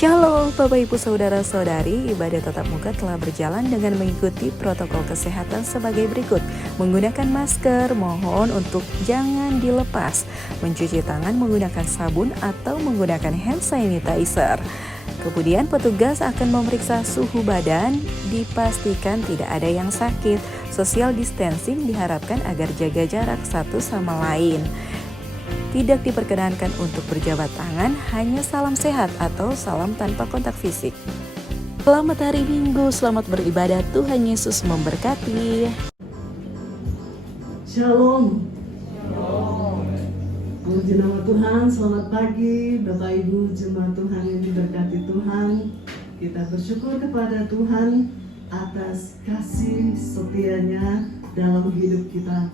Shalom Bapak Ibu Saudara-saudari, ibadah tatap muka telah berjalan dengan mengikuti protokol kesehatan sebagai berikut. Menggunakan masker, mohon untuk jangan dilepas. Mencuci tangan menggunakan sabun atau menggunakan hand sanitizer. Kemudian petugas akan memeriksa suhu badan, dipastikan tidak ada yang sakit. Social distancing diharapkan agar jaga jarak satu sama lain. Tidak diperkenankan untuk berjabat tangan, hanya salam sehat atau salam tanpa kontak fisik. Selamat hari Minggu, selamat beribadah, Tuhan Yesus memberkati. Shalom. Puji nama Tuhan, selamat pagi Bapak Ibu jemaat Tuhan yang diberkati Tuhan. Kita bersyukur kepada Tuhan atas kasih setianya dalam hidup kita.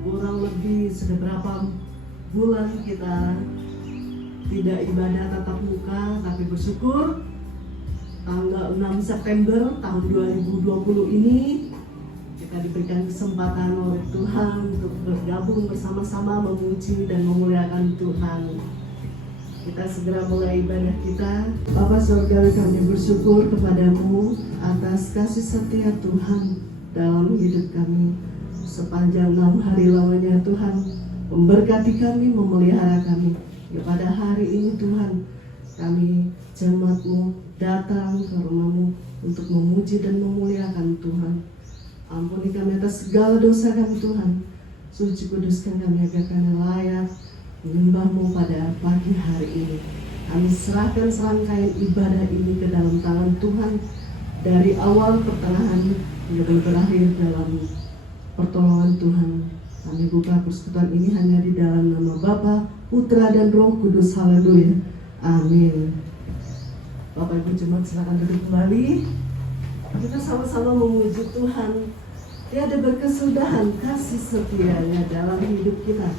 Kurang lebih sudah berapa bulan kita tidak ibadah tatap muka, tapi bersyukur tanggal 6 September tahun 2020 ini kita diberikan kesempatan oleh Tuhan untuk bergabung bersama-sama memuji dan memuliakan Tuhan. Kita segera mulai ibadah kita. Bapa Surgawi, kami bersyukur kepadamu atas kasih setia Tuhan dalam hidup kami sepanjang 6 hari lamanya. Tuhan memberkati kami, memelihara kami. Pada hari ini Tuhan, kami jemaat-Mu datang ke rumah-Mu untuk memuji dan memuliakan Tuhan. Ampuni kami atas segala dosa kami Tuhan. Suci kuduskan kami agar kami layak menyembah-Mu pada pagi hari ini. Kami serahkan serangkaian ibadah ini ke dalam tangan Tuhan. Dari awal pertengahan hingga berakhir dalam pertolongan Tuhan. Kami buka persekutuan ini hanya di dalam nama Bapa, Putra dan Roh Kudus. Haleluya. Amin. Bapak Ibu jemaat silakan duduk kembali. Kita sama-sama memuji Tuhan. Tiada berkesudahan kasih setianya dalam hidup kita.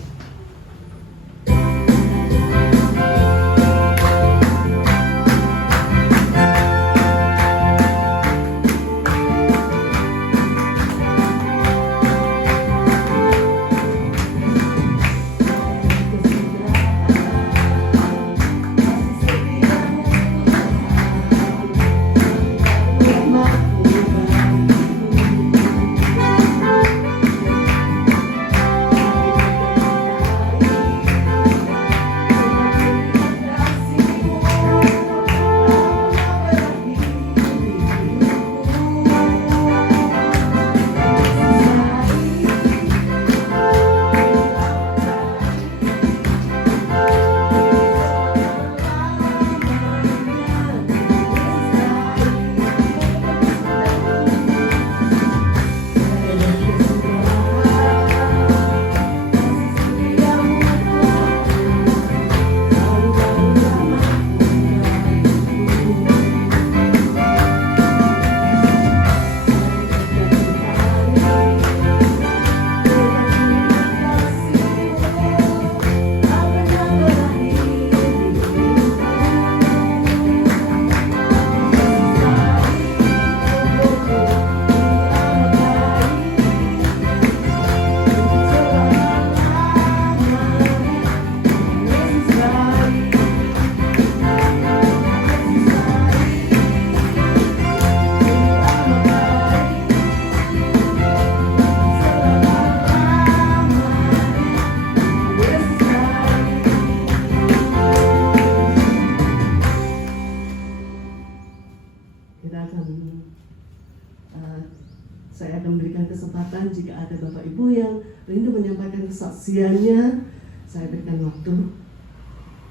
Saya akan memberikan kesempatan jika ada Bapak Ibu yang rindu menyampaikan kesaksiannya. Saya berikan waktu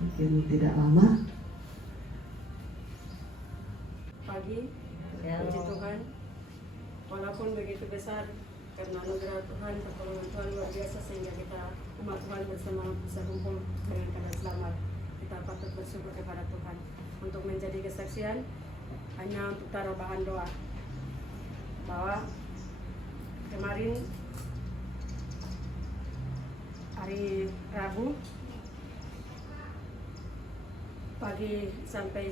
mungkin tidak lama. Pagi, puji Tuhan. Walaupun begitu besar, karena anugerah Tuhan, pertolongan Tuhan luar biasa sehingga kita umat Tuhan bersama bisa kumpul dengan keadaan selamat. Kita patut bersyukur kepada Tuhan. Untuk menjadi kesaksian, hanya untuk taruh bahan doa bahwa kemarin hari Rabu pagi sampai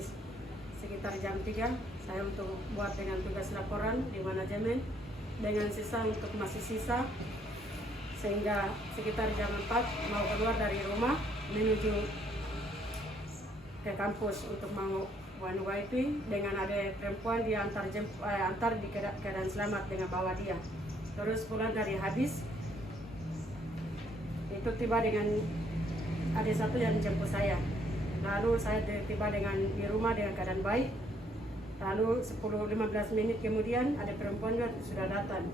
sekitar jam 3 saya untuk buat dengan tugas laporan di manajemen dengan sisa untuk masih sisa, sehingga sekitar jam 4 mau keluar dari rumah menuju ke kampus untuk mau one wifey dengan ada perempuan dia antar di keadaan selamat dengan bawa dia. Terus pulang dari habis itu tiba dengan ada satu yang jemput saya. Lalu saya tiba di rumah dengan keadaan baik. Lalu 10-15 menit kemudian ada perempuan juga sudah datang.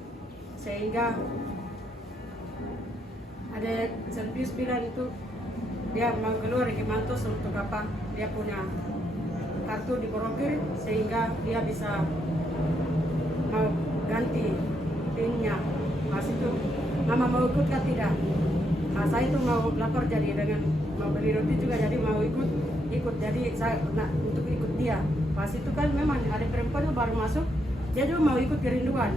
Sehingga ada servis bilang itu dia mau keluar dari Mantos untuk apa? Dia punya kartu diblokir sehingga dia bisa mau ganti PIN-nya. Pas itu mama mau ikut kan tidak? Nah, saya itu mau lapor jadi dengan mau beli roti juga jadi mau ikut jadi saya untuk ikut dia. Pas itu kan memang ada perempuan yang baru masuk, dia juga mau ikut kerinduan.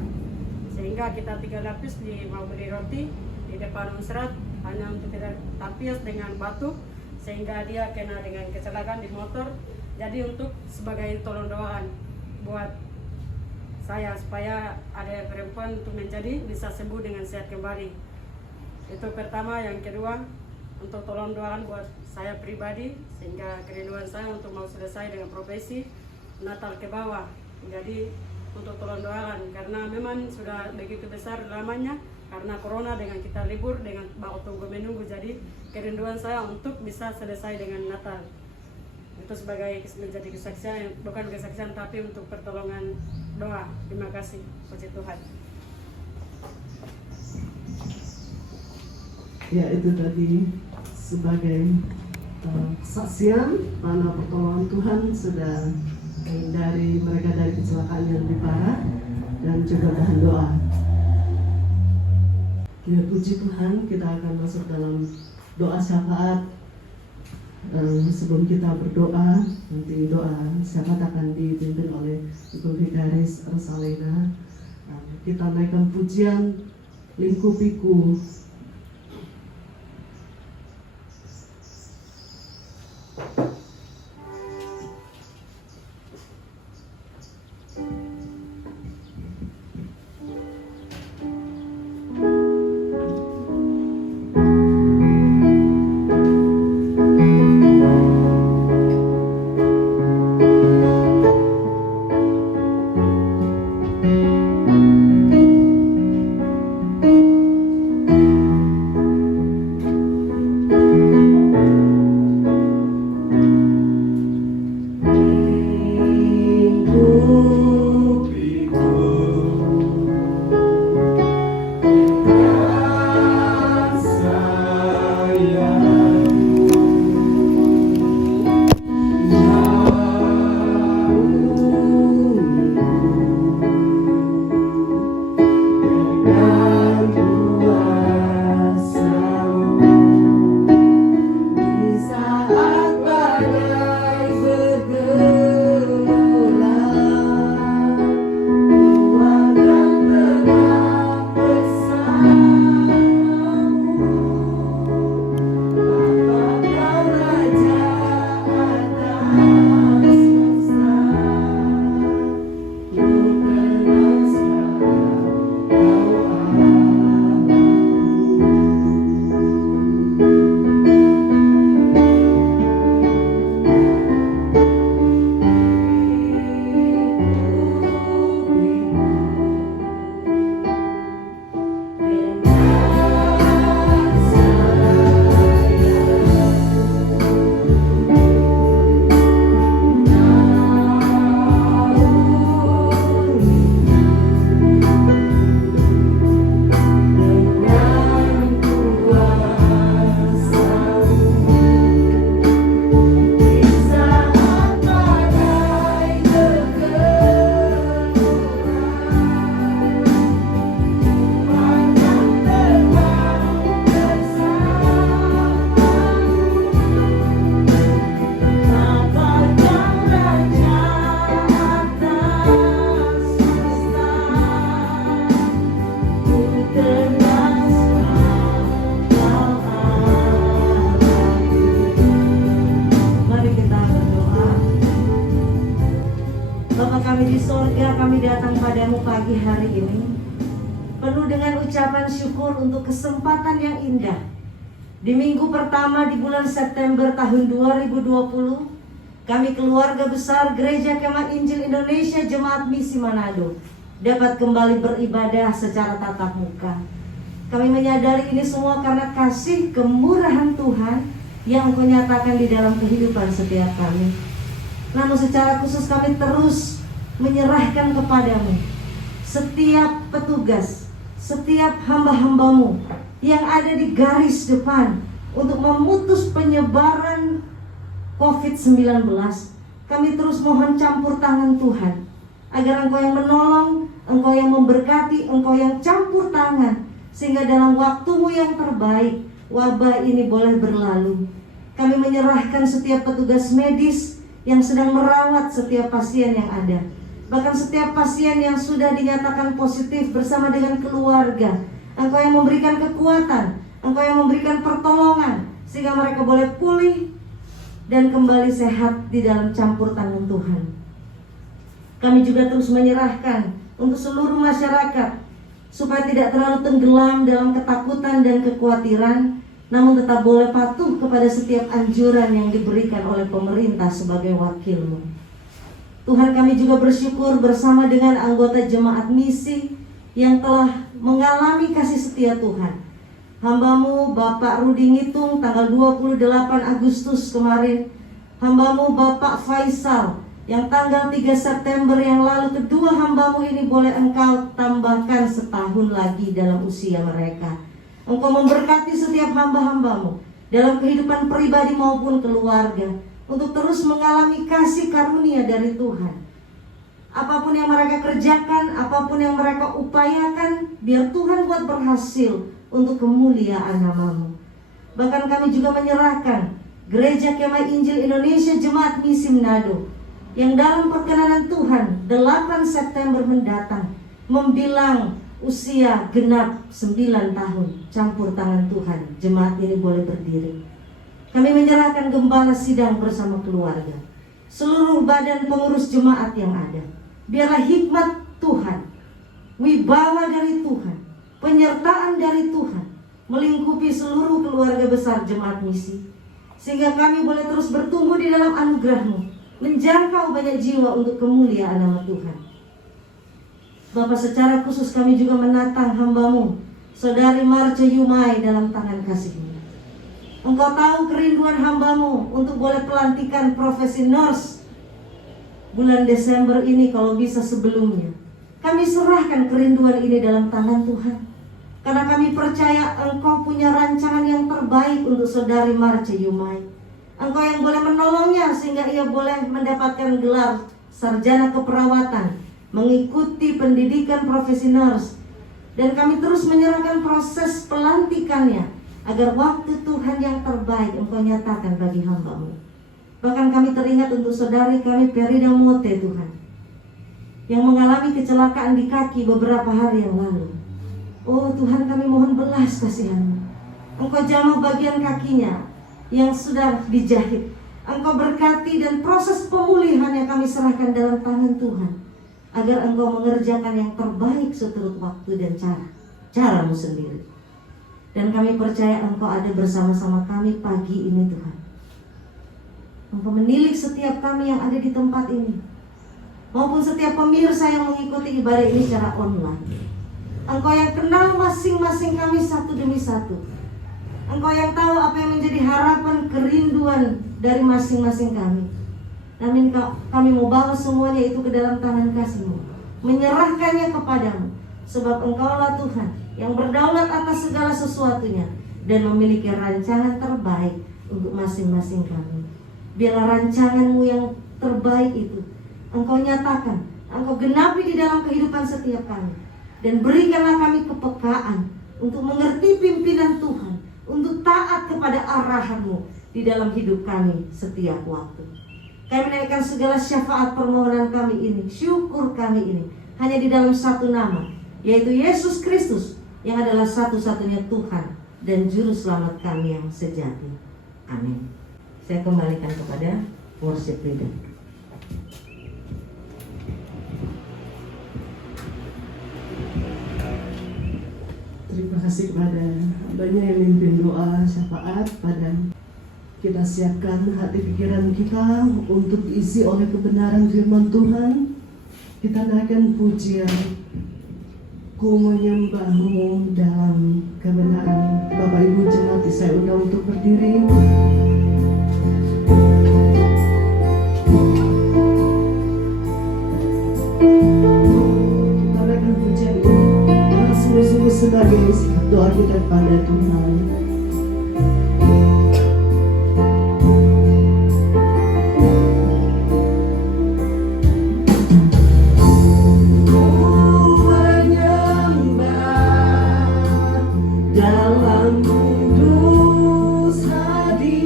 Sehingga kita 3 lapis di mau beli roti di depan Unsrat hanya untuk tidak tapias dengan batu sehingga dia kena dengan kecelakaan di motor. Jadi untuk sebagai tolong doaan buat saya supaya ada perempuan untuk menjadi bisa sembuh dengan sehat kembali. Itu pertama. Yang kedua, untuk tolong doakan buat saya pribadi sehingga kerinduan saya untuk mau selesai dengan profesi Natal ke bawah. Jadi untuk tolong doakan karena memang sudah begitu besar lamanya karena corona dengan kita libur dengan tunggu menunggu, jadi kerinduan saya untuk bisa selesai dengan Natal. Itu sebagai menjadi kesaksian, bukan kesaksian tapi untuk pertolongan doa. Terima kasih, puji Tuhan. Ya, itu tadi sebagai kesaksian mana pertolongan Tuhan sudah menghindari mereka dari kecelakaan yang lebih parah dan juga tahan doa. Ya, puji Tuhan, kita akan masuk dalam doa syafaat. Sebelum kita berdoa, nanti doa syafaat akan dipimpin oleh Ibu Vikaris Rosalena. Kita naikkan pujian Lingkupiku. Pagi hari ini penuh dengan ucapan syukur untuk kesempatan yang indah di minggu pertama di bulan September tahun 2020 kami keluarga besar Gereja Kemah Injil Indonesia Jemaat Misi Manado dapat kembali beribadah secara tatap muka. Kami menyadari ini semua karena kasih kemurahan Tuhan yang Engkau nyatakan di dalam kehidupan setiap kami. Namun secara khusus kami terus menyerahkan kepadamu setiap petugas, setiap hamba-hambamu yang ada di garis depan untuk memutus penyebaran COVID-19. Kami terus mohon campur tangan Tuhan, agar Engkau yang menolong, Engkau yang memberkati, Engkau yang campur tangan, sehingga dalam waktu-Mu yang terbaik wabah ini boleh berlalu. Kami menyerahkan setiap petugas medis yang sedang merawat setiap pasien yang ada, bahkan setiap pasien yang sudah dinyatakan positif bersama dengan keluarga. Engkau yang memberikan kekuatan, Engkau yang memberikan pertolongan, sehingga mereka boleh pulih dan kembali sehat di dalam campur tangan Tuhan. Kami juga terus menyerahkan untuk seluruh masyarakat, supaya tidak terlalu tenggelam dalam ketakutan dan kekhawatiran, namun tetap boleh patuh kepada setiap anjuran yang diberikan oleh pemerintah sebagai wakil-Mu. Tuhan, kami juga bersyukur bersama dengan anggota jemaat misi yang telah mengalami kasih setia Tuhan. Hamba-Mu Bapak Rudi Ngitung tanggal 28 Agustus kemarin, hamba-Mu Bapak Faisal yang tanggal 3 September yang lalu, kedua hamba-Mu ini boleh Engkau tambahkan setahun lagi dalam usia mereka. Engkau memberkati setiap hamba-hamba-Mu dalam kehidupan pribadi maupun keluarga, untuk terus mengalami kasih karunia dari Tuhan. Apapun yang mereka kerjakan, apapun yang mereka upayakan, biar Tuhan buat berhasil untuk kemuliaan nama-Mu. Bahkan kami juga menyerahkan Gereja Kemah Injil Indonesia Jemaat Misi Manado yang dalam perkenanan Tuhan 8 September mendatang membilang usia genap 9 tahun. Campur tangan Tuhan, jemaat ini boleh berdiri. Kami menyerahkan gembala sidang bersama keluarga, seluruh badan pengurus jemaat yang ada. Biarlah hikmat Tuhan, wibawa dari Tuhan, penyertaan dari Tuhan melingkupi seluruh keluarga besar jemaat misi, sehingga kami boleh terus bertumbuh di dalam anugerah-Mu, menjangkau banyak jiwa untuk kemuliaan nama Tuhan. Bapak, secara khusus kami juga menatang hamba-Mu Saudari Marce Yumai dalam tangan kasih-Mu. Engkau tahu kerinduan hamba-Mu untuk boleh pelantikan profesi nurse bulan Desember ini, kalau bisa sebelumnya. Kami serahkan kerinduan ini dalam tangan Tuhan, karena kami percaya Engkau punya rancangan yang terbaik untuk Saudari Marce Yumai. Engkau yang boleh menolongnya sehingga ia boleh mendapatkan gelar sarjana keperawatan, mengikuti pendidikan profesi nurse. Dan kami terus menyerahkan proses pelantikannya, agar waktu Tuhan yang terbaik Engkau nyatakan bagi hamba-Mu. Bahkan kami teringat untuk saudari kami Perida Mote, Tuhan, yang mengalami kecelakaan di kaki beberapa hari yang lalu. Oh Tuhan, kami mohon belas kasihan-Mu. Engkau jamah bagian kakinya yang sudah dijahit. Engkau berkati dan proses pemulihannya kami serahkan dalam tangan Tuhan, agar Engkau mengerjakan yang terbaik seturut waktu dan cara-Mu sendiri. Dan kami percaya Engkau ada bersama-sama kami pagi ini, Tuhan. Engkau menilik setiap kami yang ada di tempat ini, maupun setiap pemirsa yang mengikuti ibadah ini secara online. Engkau yang kenal masing-masing kami satu demi satu. Engkau yang tahu apa yang menjadi harapan, kerinduan dari masing-masing kami. Namun kami mau bawa semuanya itu ke dalam tangan kasih-Mu, menyerahkannya kepadamu, sebab Engkaulah Tuhan yang berdaulat atas segala sesuatunya dan memiliki rancangan terbaik untuk masing-masing kami. Biarlah rancangan-Mu yang terbaik itu Engkau nyatakan, Engkau genapi di dalam kehidupan setiap kami. Dan berikanlah kami kepekaan untuk mengerti pimpinan Tuhan, untuk taat kepada arahan-Mu di dalam hidup kami setiap waktu. Kami menaikkan segala syafaat permohonan kami ini, syukur kami ini, hanya di dalam satu nama, yaitu Yesus Kristus, yang adalah satu-satunya Tuhan dan Juru Selamat kami yang sejati. Amin. Saya kembalikan kepada worship leader. Terima kasih kepada hambanya yang memimpin doa syafaat pada Kita siapkan hati pikiran kita untuk diisi oleh kebenaran firman Tuhan. Kita naikkan pujian, Ku menyembahmu dalam kebenaran. Bapak Ibu jemaat, saya undang untuk berdiri. Kita naikkan pujian ini dengan sungguh-sungguh sebagai sikap doa kita kepada Tuhan. Dalam kudus hadirat-Mu,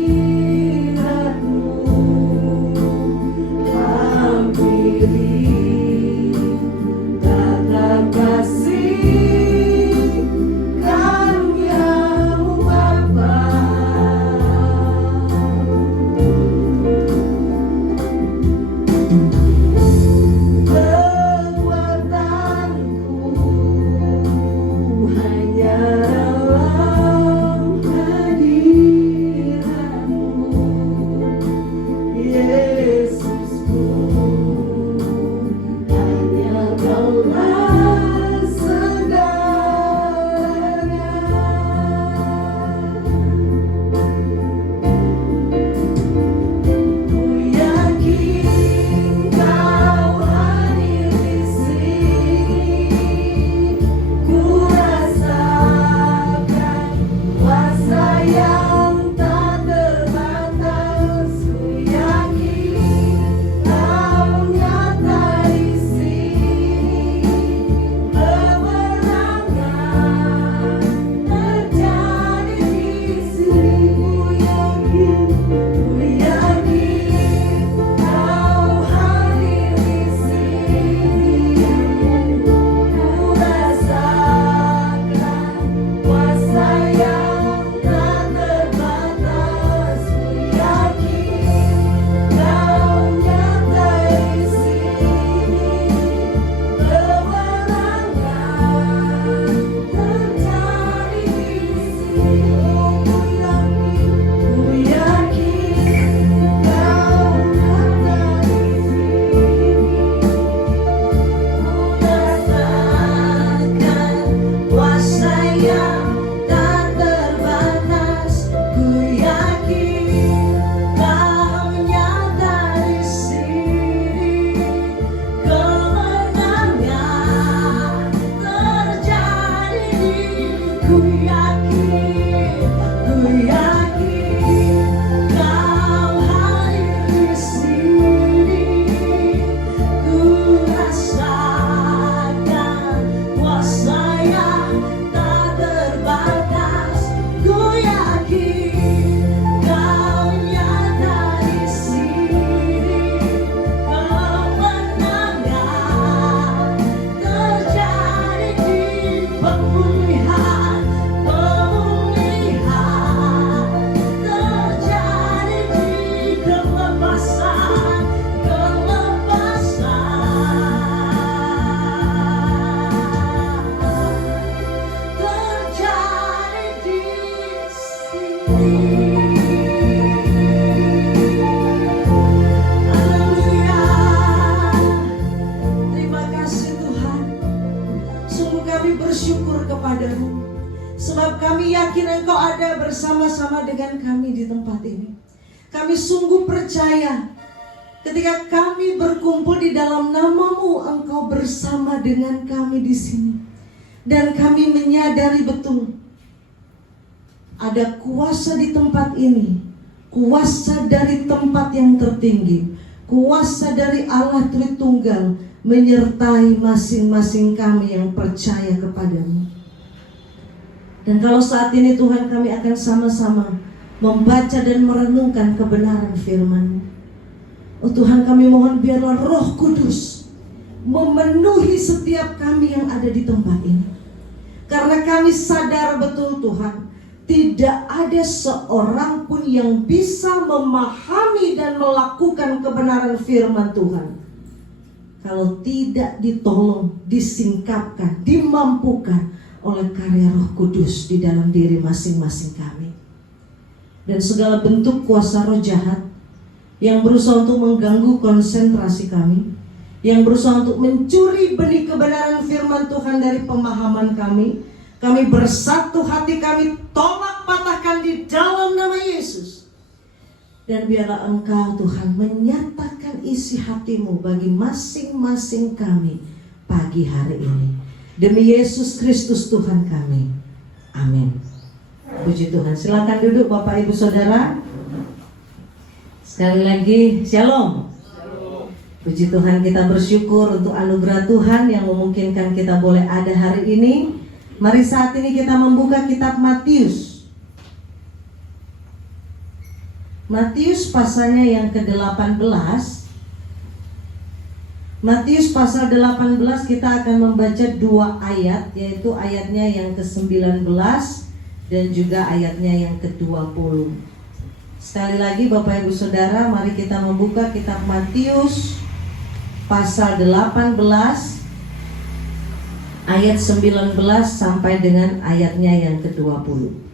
hampiri tata kasih karunia-Mu Bapa. Kekuatanku hanya Sebab kami yakin Engkau ada bersama-sama dengan kami di tempat ini. Kami sungguh percaya ketika kami berkumpul di dalam nama-Mu, Engkau bersama dengan kami di sini. Dan kami menyadari betul ada kuasa di tempat ini, kuasa dari tempat yang tertinggi, kuasa dari Allah Tritunggal menyertai masing-masing kami yang percaya kepada-Mu. Dan kalau saat ini Tuhan, kami akan sama-sama membaca dan merenungkan kebenaran firman-Mu. Oh Tuhan, kami mohon biarlah Roh Kudus memenuhi setiap kami yang ada di tempat ini. Karena kami sadar betul Tuhan, tidak ada seorang pun yang bisa memahami dan melakukan kebenaran firman Tuhan kalau tidak ditolong, disingkapkan, dimampukan oleh karya Roh Kudus di dalam diri masing-masing kami. dan segala bentuk kuasa roh jahat yang berusaha untuk mengganggu konsentrasi kami, yang berusaha untuk mencuri benih kebenaran firman Tuhan dari pemahaman kami. Kami bersatu hati, kami tolak patahkan di dalam nama Yesus. Dan biarlah Engkau Tuhan menyatakan isi hati-Mu bagi masing-masing kami pagi hari ini. Demi Yesus Kristus Tuhan kami. Amin. Puji Tuhan. Silakan duduk Bapak Ibu Saudara. Sekali lagi, Shalom. Puji Tuhan, kita bersyukur untuk anugerah Tuhan yang memungkinkan kita boleh ada hari ini. Mari saat ini kita membuka kitab Matius. Matius pasalnya yang ke-18. Matius pasal 18 kita akan membaca 2 ayat, yaitu ayatnya yang ke-19 dan juga ayatnya yang ke-20. Sekali lagi Bapak Ibu Saudara, mari kita membuka kitab Matius pasal 18 ayat 19 sampai dengan ayatnya yang ke-20.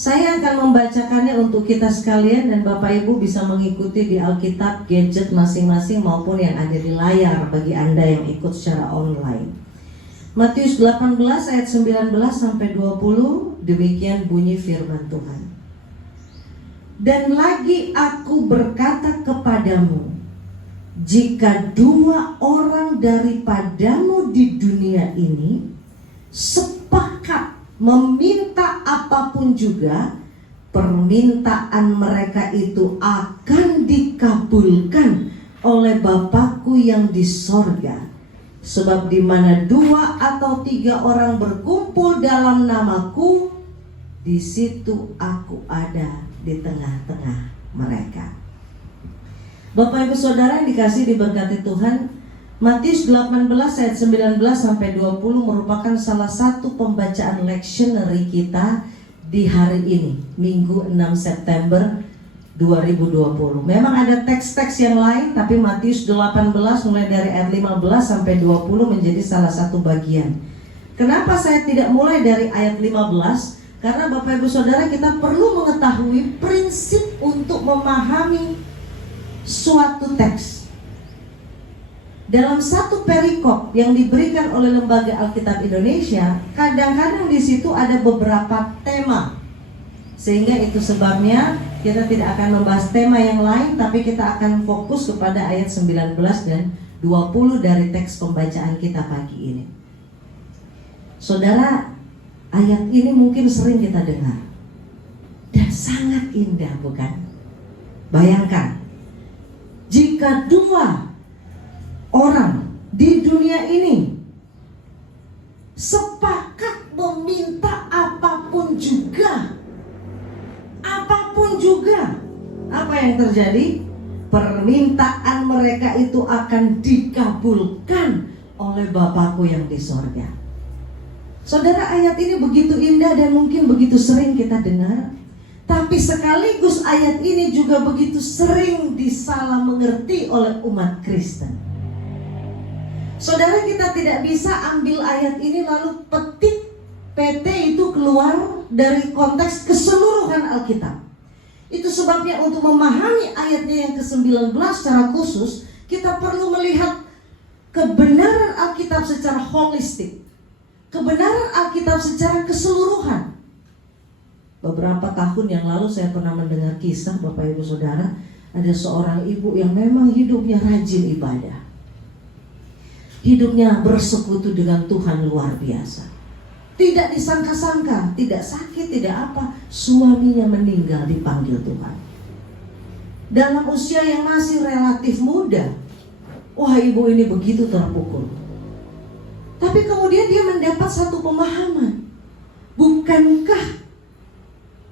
Saya akan membacakannya untuk kita sekalian dan Bapak Ibu bisa mengikuti di Alkitab, gadget masing-masing maupun yang ada di layar bagi Anda yang ikut secara online. Matius 18 ayat 19 sampai 20, demikian bunyi firman Tuhan. Dan lagi aku berkata kepadamu, jika 2 orang daripadamu di dunia ini sepakat meminta apapun juga, permintaan mereka itu akan dikabulkan oleh Bapakku yang di sorga. Sebab di mana 2 atau 3 orang berkumpul dalam namaku, di situ aku ada di tengah-tengah mereka. Bapak Ibu Saudara yang dikasih diberkati Tuhan, Matius 18 ayat 19 sampai 20 merupakan salah satu pembacaan lectionary kita di hari ini, Minggu 6 September 2020. Memang ada teks-teks yang lain, tapi Matius 18 mulai dari ayat 15 sampai 20 menjadi salah satu bagian. Kenapa saya tidak mulai dari ayat 15? Karena Bapak Ibu Saudara, kita perlu mengetahui prinsip untuk memahami suatu teks. Dalam satu perikop yang diberikan oleh Lembaga Alkitab Indonesia, kadang-kadang di situ ada beberapa tema. Sehingga itu sebabnya kita tidak akan membahas tema yang lain, tapi kita akan fokus kepada ayat 19 dan 20 dari teks pembacaan kita pagi ini. Saudara, ayat ini mungkin sering kita dengar dan sangat indah, bukan? Bayangkan, jika 2 orang di dunia ini sepakat meminta apapun juga, apa yang terjadi? Permintaan mereka itu akan dikabulkan oleh Bapakku yang di sorga. Saudara, ayat ini begitu indah dan mungkin begitu sering kita dengar, tapi sekaligus ayat ini juga begitu sering disalah mengerti oleh umat Kristen. Saudara, kita tidak bisa ambil ayat ini lalu PT itu keluar dari konteks keseluruhan Alkitab. Itu sebabnya untuk memahami ayatnya yang ke-19 secara khusus, kita perlu melihat kebenaran Alkitab secara holistik, kebenaran Alkitab secara keseluruhan. Beberapa tahun yang lalu saya pernah mendengar kisah, Bapak Ibu Saudara, ada seorang ibu yang memang hidupnya rajin ibadah. Hidupnya bersekutu dengan Tuhan luar biasa. Tidak disangka-sangka, tidak sakit, tidak apa, suaminya meninggal dipanggil Tuhan. Dalam usia yang masih relatif muda. Wah, ibu ini begitu terpukul. Tapi kemudian dia mendapat satu pemahaman. Bukankah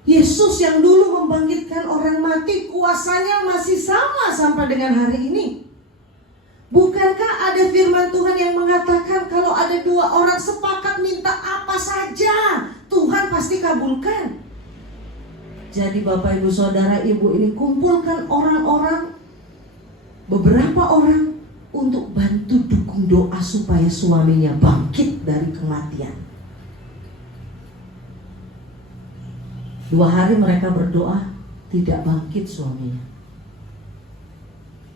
Yesus yang dulu membangkitkan orang mati, kuasanya masih sama sampai dengan hari ini? Bukankah ada firman Tuhan yang mengatakan kalau ada 2 orang sepakat minta apa saja, Tuhan pasti kabulkan? Jadi Bapak Ibu Saudara, ibu ini kumpulkan orang-orang, beberapa orang, untuk bantu dukung doa supaya suaminya bangkit dari kematian. 2 hari mereka berdoa, tidak bangkit suaminya.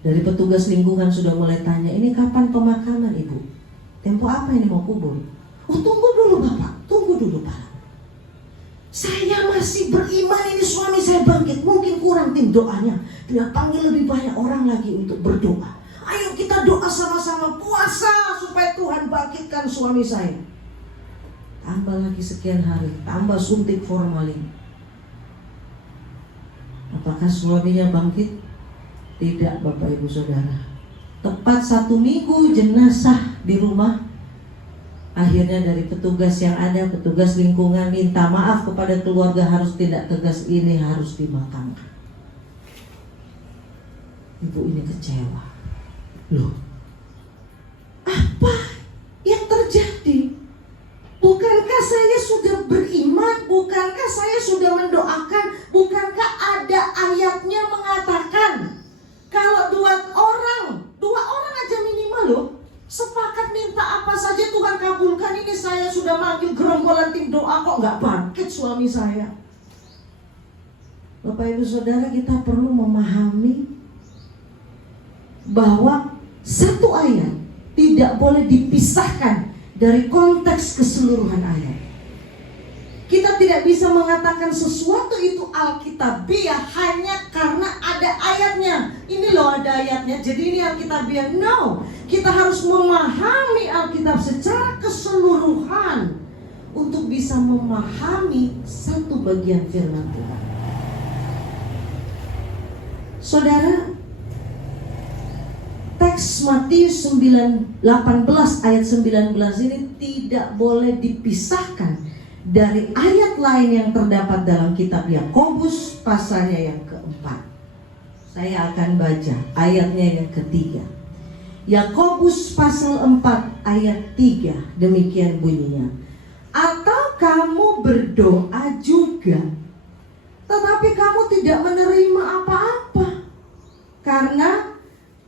Dari petugas lingkungan sudah mulai tanya, ini kapan pemakaman ibu? Tempo apa ini mau kubur? Oh tunggu dulu bapak, tunggu dulu pak. Saya masih beriman ini suami saya bangkit. Mungkin kurang tim doanya. Dia panggil lebih banyak orang lagi untuk berdoa. Ayo kita doa sama-sama, puasa supaya Tuhan bangkitkan suami saya. Tambah lagi sekian hari, tambah suntik formalin. Apakah suaminya bangkit? Tidak Bapak Ibu Saudara. Tepat 1 minggu jenazah di rumah, akhirnya dari petugas yang ada, petugas lingkungan minta maaf kepada keluarga, harus tindak tegas, ini harus dimakamkan. Ibu ini kecewa. Loh, apa yang terjadi? Bukankah saya sudah beriman? Bukankah saya sudah mendoakan? Bukankah ada ayatnya mengatakan kalau 2 orang aja minimal loh, sepakat minta apa saja Tuhan kabulkan. Ini saya sudah manggil gerombolan tim doa kok nggak bangkit suami saya. Bapak Ibu Saudara, kita perlu memahami bahwa satu ayat tidak boleh dipisahkan dari konteks keseluruhan ayat. Kita tidak bisa mengatakan sesuatu itu alkitabiah hanya karena ada ayatnya. Ini loh ada ayatnya, jadi ini alkitabiah. No, kita harus memahami Alkitab secara keseluruhan untuk bisa memahami satu bagian firman Tuhan. Saudara, teks Matius 18 ayat 19 ini tidak boleh dipisahkan dari ayat lain yang terdapat dalam kitab Yakobus pasalnya yang keempat. Saya akan baca ayatnya yang ketiga. Yakobus pasal 4 ayat 3, demikian bunyinya. Atau kamu berdoa juga, tetapi kamu tidak menerima apa-apa, karena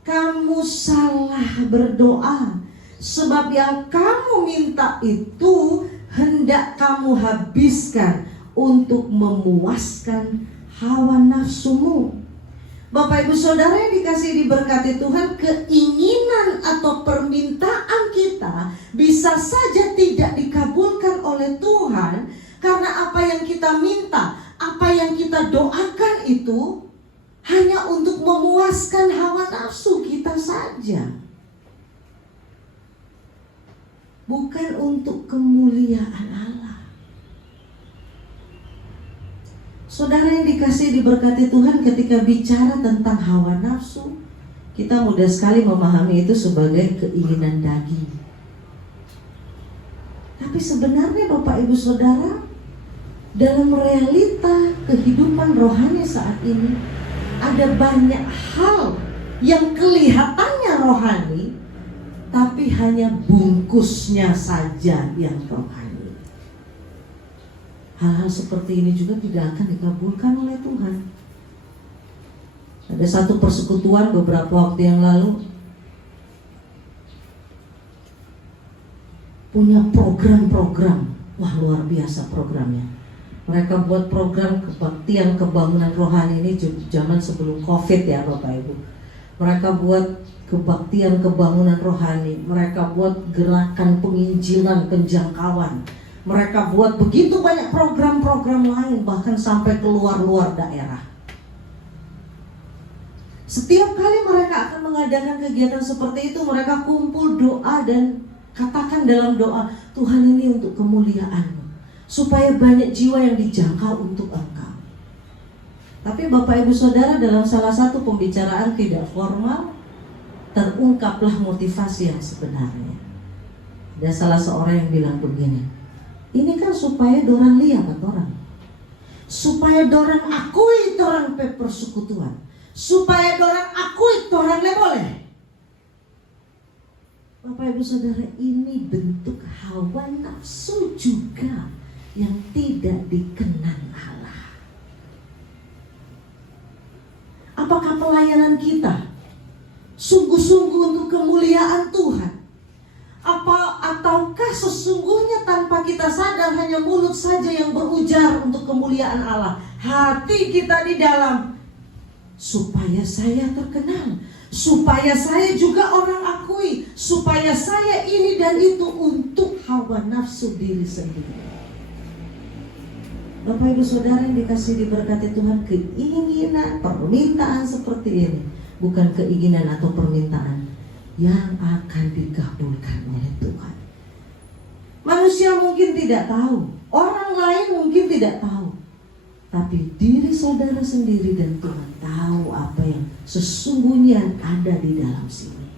kamu salah berdoa. Sebab yang kamu minta itu hendak kamu habiskan untuk memuaskan hawa nafsumu. Bapak Ibu Saudara yang dikasihi diberkati Tuhan, keinginan atau permintaan kita bisa saja tidak dikabulkan oleh Tuhan karena apa yang kita minta, apa yang kita doakan itu hanya untuk memuaskan hawa nafsu kita saja, bukan untuk kemuliaan Allah. Saudara yang dikasihi diberkati Tuhan, ketika bicara tentang hawa nafsu, kita mudah sekali memahami itu sebagai keinginan daging. Tapi sebenarnya Bapak Ibu Saudara, dalam realita kehidupan rohani saat ini, ada banyak hal yang kelihatannya rohani, tapi hanya bungkusnya saja yang rohani. Hal-hal seperti ini juga tidak akan dikabulkan oleh Tuhan. Ada satu persekutuan beberapa waktu yang lalu punya program-program. Wah, luar biasa programnya. Mereka buat program kebaktian kebangunan rohani ini zaman sebelum COVID ya Bapak Ibu. Mereka buat kebaktian kebangunan rohani. Mereka buat gerakan penginjilan penjangkauan. Mereka buat begitu banyak program-program lain, bahkan sampai keluar-luar daerah. Setiap kali mereka akan mengadakan kegiatan seperti itu, mereka kumpul doa dan katakan dalam doa, Tuhan ini untuk kemuliaan-Mu, supaya banyak jiwa yang dijangkau untuk Engkau. Tapi Bapak Ibu Saudara, dalam salah satu pembicaraan tidak formal, terungkaplah motivasi yang sebenarnya. Ada salah seorang yang bilang begini, ini kan supaya dorang lihat orang, supaya dorang akui dorang pe persekutuan, supaya dorang akui dorang le boleh. Bapak Ibu Saudara, ini bentuk hawa nafsu juga yang tidak dikenan Allah. Apakah pelayanan kita sungguh-sungguh untuk kemuliaan Tuhan? Ataukah sesungguhnya tanpa kita sadar hanya mulut saja yang berujar untuk kemuliaan Allah. Hati kita di dalam, supaya saya terkenal, supaya saya juga orang akui, supaya saya ini dan itu, untuk hawa nafsu diri sendiri. Bapak Ibu Saudara yang dikasih diberkati Tuhan, keinginan, permintaan seperti ini bukan keinginan atau permintaan yang akan dikabulkan oleh Tuhan. Manusia mungkin tidak tahu, orang lain mungkin tidak tahu, tapi diri saudara sendiri dan Tuhan tahu apa yang sesungguhnya ada di dalam sini.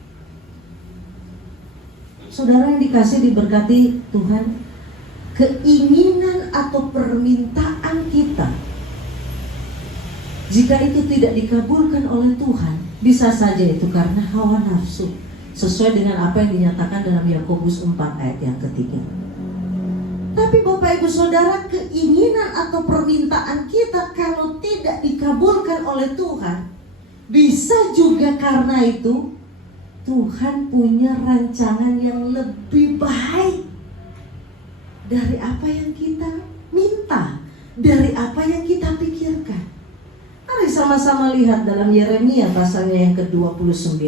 Saudara yang dikasih diberkati Tuhan, keinginan atau permintaan kita, jika itu tidak dikabulkan oleh Tuhan, bisa saja itu karena hawa nafsu, sesuai dengan apa yang dinyatakan dalam Yakobus 4 ayat yang ketiga. Tapi Bapak Ibu Saudara, keinginan atau permintaan kita kalau tidak dikabulkan oleh Tuhan, bisa juga karena itu Tuhan punya rancangan yang lebih baik dari apa yang kita minta, dari apa yang kita pikirkan. Mari sama-sama lihat dalam Yeremia pasalnya yang ke-29.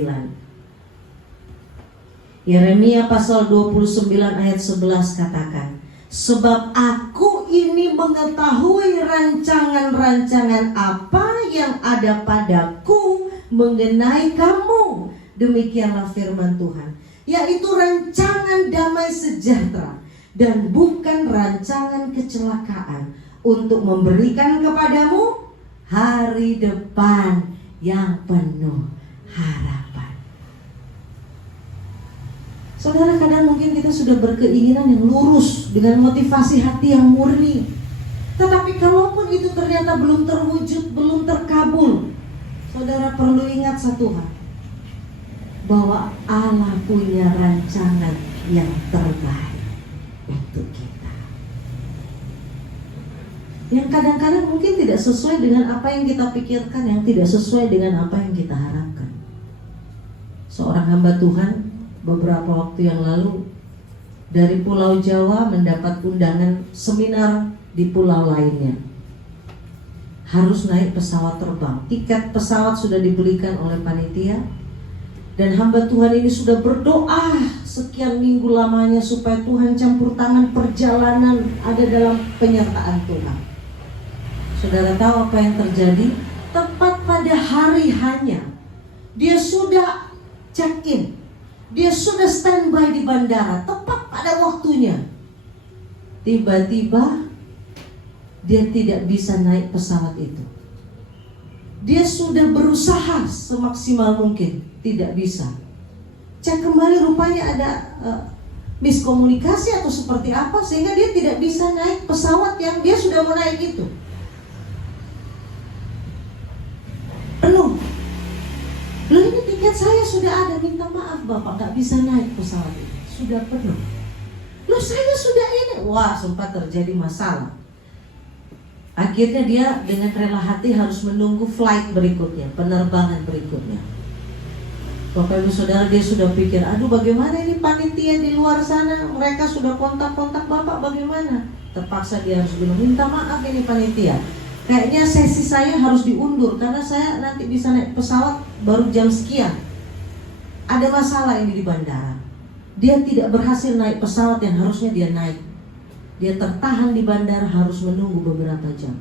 Yeremia pasal 29 ayat 11 katakan, sebab aku ini mengetahui rancangan-rancangan apa yang ada padaku mengenai kamu. Demikianlah firman Tuhan, yaitu rancangan damai sejahtera dan bukan rancangan kecelakaan, untuk memberikan kepadamu hari depan yang penuh harapan. Saudara, kadang mungkin kita sudah berkeinginan yang lurus dengan motivasi hati yang murni, tetapi kalaupun itu ternyata belum terwujud, belum terkabul, saudara perlu ingat satu hal, bahwa Allah punya rancangan yang terbaik untuk kita, yang kadang-kadang mungkin tidak sesuai dengan apa yang kita pikirkan, yang tidak sesuai dengan apa yang kita harapkan. Seorang hamba Tuhan beberapa waktu yang lalu dari Pulau Jawa mendapat undangan seminar di pulau lainnya. Harus naik pesawat terbang. Tiket pesawat sudah dibelikan oleh panitia. Dan hamba Tuhan ini sudah berdoa sekian minggu lamanya supaya Tuhan campur tangan perjalanan ada dalam penyertaan Tuhan. Saudara tahu apa yang terjadi? Tepat pada hari hanya dia sudah check-in, dia sudah standby di bandara, tepat pada waktunya. Tiba-tiba dia tidak bisa naik pesawat itu. Dia sudah berusaha semaksimal mungkin, tidak bisa. Cek kembali, rupanya ada miskomunikasi atau seperti apa, sehingga dia tidak bisa naik pesawat yang dia sudah mau naik itu. Penuh. Loh, ini tiket saya sudah ada, minta maaf Bapak, gak bisa naik pesawat ini, sudah penuh. Loh, saya sudah ini. Wah, sempat terjadi masalah. Akhirnya dia dengan rela hati harus menunggu flight berikutnya, penerbangan berikutnya. Bapak Ibu Saudara, dia sudah pikir, aduh bagaimana ini panitia di luar sana, mereka sudah kontak-kontak Bapak, bagaimana? Terpaksa dia harus bilang, minta maaf ini panitia, kayaknya sesi saya harus diundur karena saya nanti bisa naik pesawat baru jam sekian. Ada masalah ini di bandara. Dia tidak berhasil naik pesawat yang harusnya dia naik. Dia tertahan di bandara, harus menunggu beberapa jam.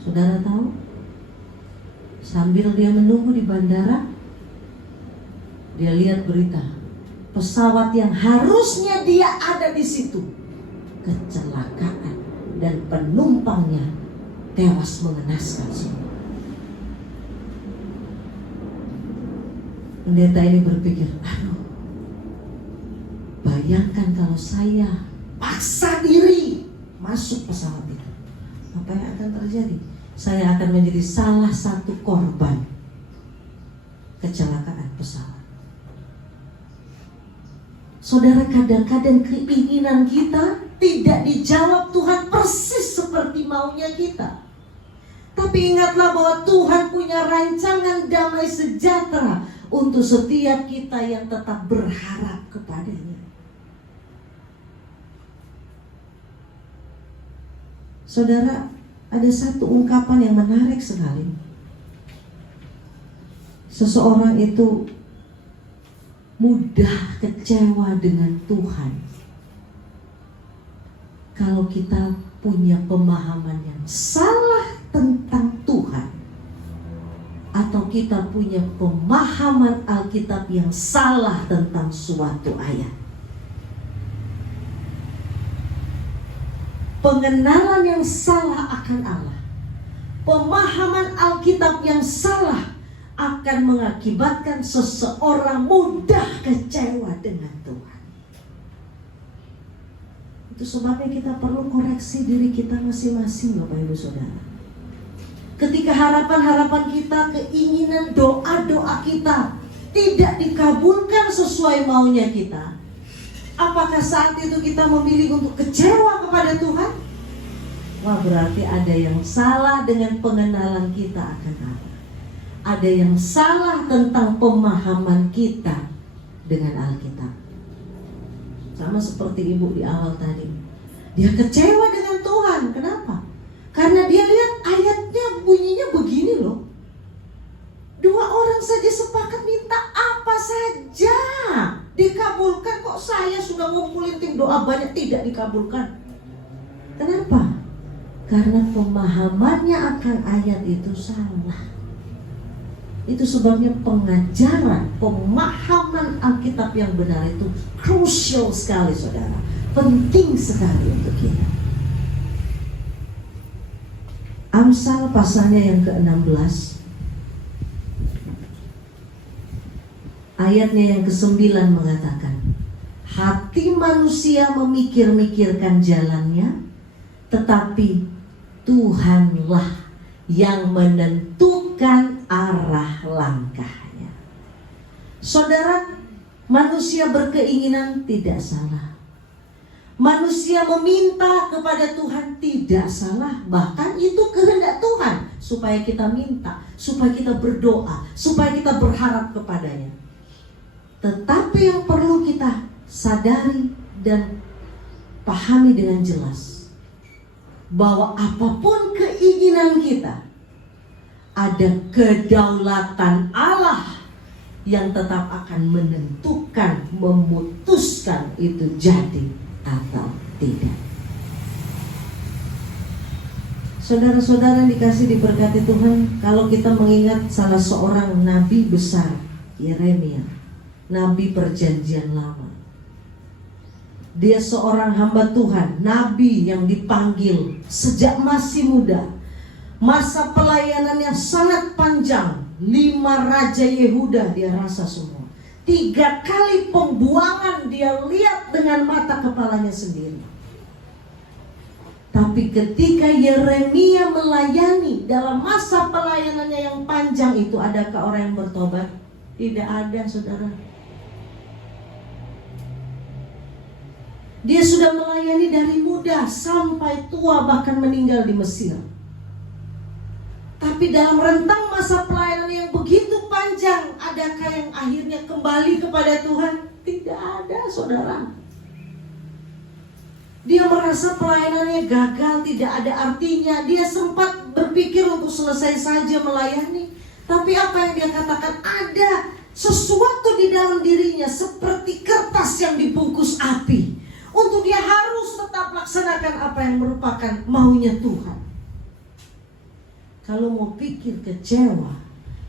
Saudara tahu, sambil dia menunggu di bandara, dia lihat berita, pesawat yang harusnya dia ada di situ kecelakaan dan penumpangnya tewas mengenaskan semua. Pendeta ini berpikir, aduh, bayangkan kalau saya paksa diri masuk pesawat itu, apa yang akan terjadi? Saya akan menjadi salah satu korban kecelakaan pesawat. Saudara, kadang-kadang keinginan kita tidak dijawab Tuhan persis seperti maunya kita. Tapi ingatlah bahwa Tuhan punya rancangan damai sejahtera untuk setiap kita yang tetap berharap kepadanya. Saudara, ada satu ungkapan yang menarik sekali. Seseorang itu mudah kecewa dengan Tuhan kalau kita punya pemahaman yang salah tentang Tuhan, atau kita punya pemahaman Alkitab yang salah tentang suatu ayat. Pengenalan yang salah akan Allah, pemahaman Alkitab yang salah akan mengakibatkan seseorang mudah kecewa dengan Tuhan. Itu sebabnya kita perlu koreksi diri kita masing-masing, Bapak Ibu Saudara. Ketika harapan-harapan kita, keinginan, doa-doa kita tidak dikabulkan sesuai maunya kita, apakah saat itu kita memilih untuk kecewa kepada Tuhan? Wah, berarti ada yang salah dengan pengenalan kita akan Allah. Ada yang salah tentang pemahaman kita dengan Alkitab. Sama seperti ibu di awal tadi. Dia kecewa dengan Tuhan. Kenapa? Karena dia lihat ayatnya bunyinya begini loh. 2 orang saja sepakat minta apa saja dikabulkan, kok saya sudah ngumpulin tim doa banyak tidak dikabulkan. Kenapa? Karena pemahamannya akan ayat itu salah. Itu sebabnya pengajaran, pemahaman Alkitab yang benar itu crucial sekali, saudara. Penting sekali untuk kita. Amsal pasalnya yang ke-16, ayatnya yang ke-9 mengatakan, hati manusia memikir-mikirkan jalannya, tetapi Tuhanlah yang menentukan arah langkahnya. Saudara, manusia berkeinginan tidak salah. Manusia meminta kepada Tuhan tidak salah. Bahkan itu kehendak Tuhan, supaya kita minta, supaya kita berdoa, supaya kita berharap kepadanya. Tetapi yang perlu kita sadari dan pahami dengan jelas, bahwa apapun keinginan kita, ada kedaulatan Allah yang tetap akan menentukan, memutuskan itu jadi atau tidak. Saudara-saudara yang dikasih diberkati Tuhan, kalau kita mengingat salah seorang nabi besar, Yeremia, nabi perjanjian lama. Dia seorang hamba Tuhan, nabi yang dipanggil sejak masih muda. Masa pelayanan yang sangat panjang, 5 raja Yehuda dia rasa semua. 3 kali pembuangan dia lihat dengan mata kepalanya sendiri. Tapi ketika Yeremia melayani dalam masa pelayanannya yang panjang itu, adakah orang yang bertobat? Tidak ada, saudara. Dia sudah melayani dari muda sampai tua, bahkan meninggal di Mesir. Tapi dalam rentang masa pelayanan yang begitu panjang, adakah yang akhirnya kembali kepada Tuhan? Tidak ada, saudara. Dia merasa pelayanannya gagal, tidak ada artinya. Dia sempat berpikir untuk selesai saja melayani. Tapi apa yang dia katakan? Ada sesuatu di dalam dirinya seperti kertas yang dibungkus api, untuk dia harus tetap laksanakan apa yang merupakan maunya Tuhan. Kalau mau pikir kecewa,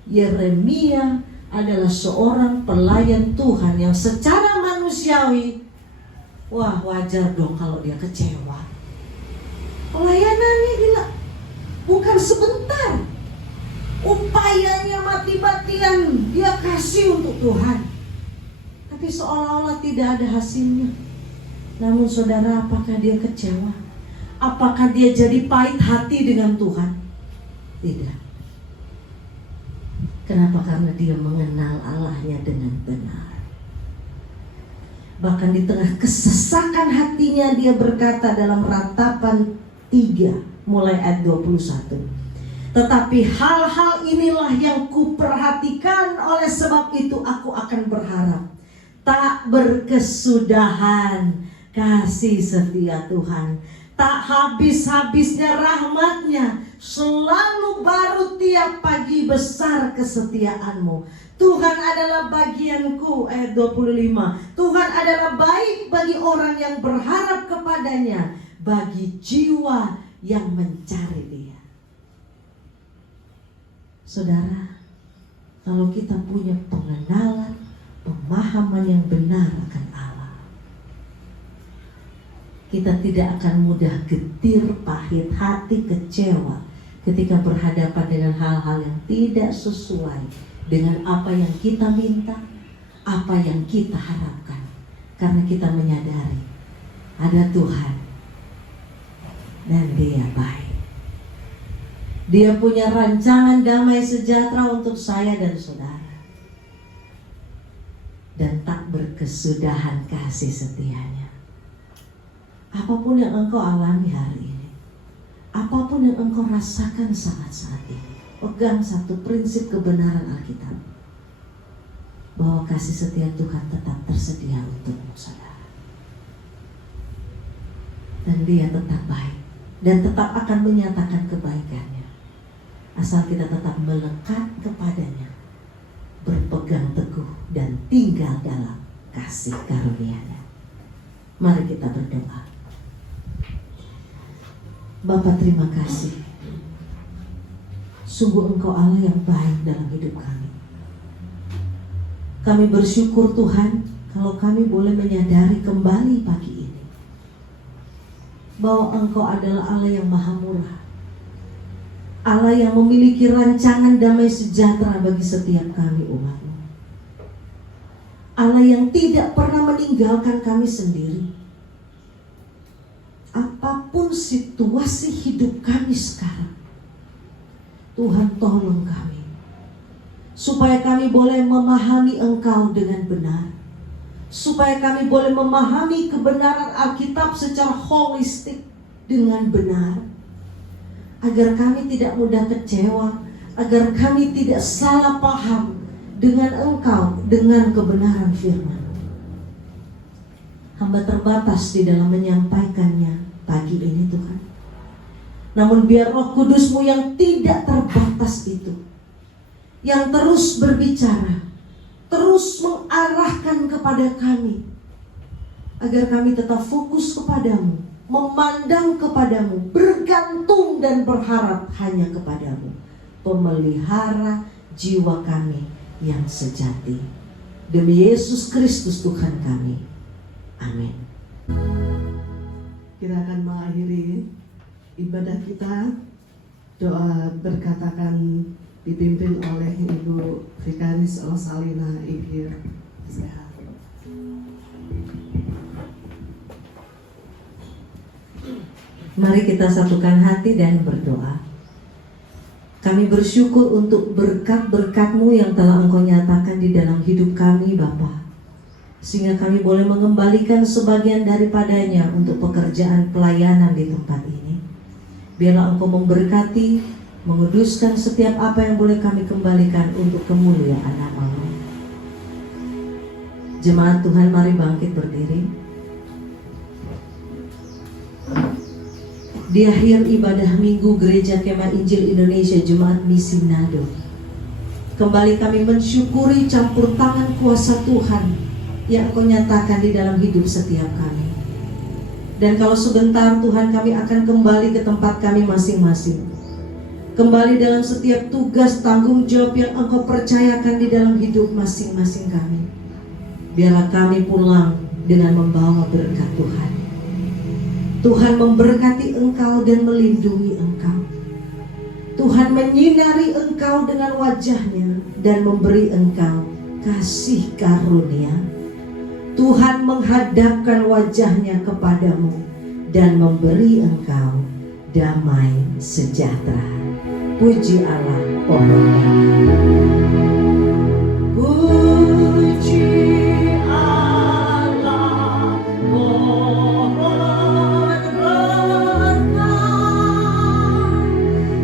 Yeremia adalah seorang pelayan Tuhan yang secara manusiawi, wah wajar dong kalau dia kecewa. Pelayanannya gila, bukan sebentar. Upayanya mati-matian dia kasih untuk Tuhan, tapi seolah-olah tidak ada hasilnya. Namun saudara, apakah dia kecewa? Apakah dia jadi pahit hati dengan Tuhan? Tidak. Kenapa? Karena dia mengenal Allahnya dengan benar. Bahkan di tengah kesesakan hatinya, dia berkata dalam Ratapan 3 mulai ayat 21. Tetapi hal-hal inilah yang kuperhatikan oleh oleh sebab itu aku akan berharap. Tak berkesudahan kasih setia Tuhan, tak habis-habisnya rahmat-Nya, selalu baru tiap pagi, besar kesetiaan-Mu. Tuhan adalah bagianku, ayat 25. Tuhan adalah baik bagi orang yang berharap kepadanya, bagi jiwa yang mencari Dia. Saudara, kalau kita punya pengenalan, pemahaman yang benar akan Allah, kita tidak akan mudah getir, pahit hati, kecewa ketika berhadapan dengan hal-hal yang tidak sesuai dengan apa yang kita minta, apa yang kita harapkan. Karena kita menyadari ada Tuhan dan Dia baik. Dia punya rancangan damai sejahtera untuk saya dan saudara. Dan tak berkesudahan kasih setianya. Apapun yang engkau alami hari ini, apapun yang engkau rasakan saat-saat ini, pegang satu prinsip kebenaran Alkitab, bahwa kasih setia Tuhan tetap tersedia untukmu, saudara. Dan Dia tetap baik dan tetap akan menyatakan kebaikannya, asal kita tetap melekat kepadanya, berpegang teguh dan tinggal dalam kasih karunia-Nya. Mari kita berdoa. Bapa, terima kasih. Sungguh Engkau Allah yang baik dalam hidup kami. Kami bersyukur Tuhan kalau kami boleh menyadari kembali pagi ini bahwa Engkau adalah Allah yang maha murah, Allah yang memiliki rancangan damai sejahtera bagi setiap kami umat-Mu, Allah yang tidak pernah meninggalkan kami sendiri. Apapun situasi hidup kami sekarang, Tuhan tolong kami supaya kami boleh memahami Engkau dengan benar, supaya kami boleh memahami kebenaran Alkitab secara holistik dengan benar, agar kami tidak mudah kecewa, agar kami tidak salah paham dengan Engkau, dengan kebenaran firman. Hamba terbatas di dalam menyampaikannya pagi ini Tuhan. Namun biar Roh Kudus-Mu yang tidak terbatas itu, yang terus berbicara, terus mengarahkan kepada kami, agar kami tetap fokus kepadamu, memandang kepadamu, bergantung dan berharap hanya kepadamu, pemelihara jiwa kami yang sejati. Demi Yesus Kristus Tuhan kami. Amin. Kita akan mengakhiri ibadah kita. Doa berkatakan dipimpin oleh Ibu Vikaris Rosalina Igir Sehat. Mari kita satukan hati dan berdoa. Kami bersyukur untuk berkat-berkat-Mu yang telah Engkau nyatakan di dalam hidup kami, Bapa, sehingga kami boleh mengembalikan sebagian daripadanya untuk pekerjaan pelayanan di tempat ini. Biarlah Engkau memberkati, menguduskan setiap apa yang boleh kami kembalikan untuk kemuliaan nama-Mu. Jemaat Tuhan, mari bangkit berdiri. Di akhir ibadah Minggu Gereja Kemah Injil Indonesia Jemaat Misi Nado, kembali kami mensyukuri campur tangan kuasa Tuhan yang Engkau nyatakan di dalam hidup setiap kami. Dan kalau sebentar Tuhan, kami akan kembali ke tempat kami masing-masing, kembali dalam setiap tugas tanggung jawab yang Engkau percayakan di dalam hidup masing-masing kami. Biarlah kami pulang dengan membawa berkat Tuhan. Tuhan memberkati engkau dan melindungi engkau. Tuhan menyinari engkau dengan wajah-Nya dan memberi engkau kasih karunia. Tuhan menghadapkan wajah-Nya kepadamu dan memberi engkau damai sejahtera. Puji Allah, puji Allah, mohon berkat.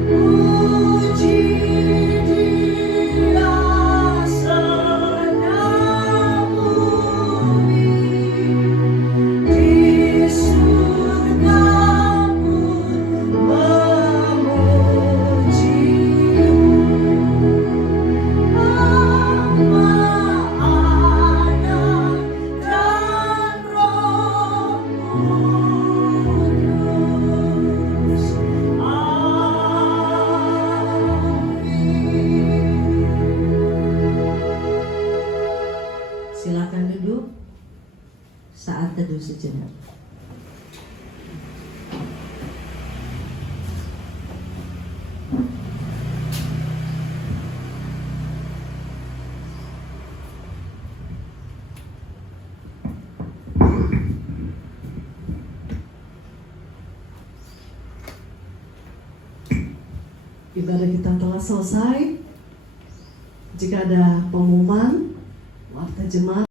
Puji Dia teduh sejenak. Ibadah kita telah selesai. Jika ada pengumuman, warta jemaat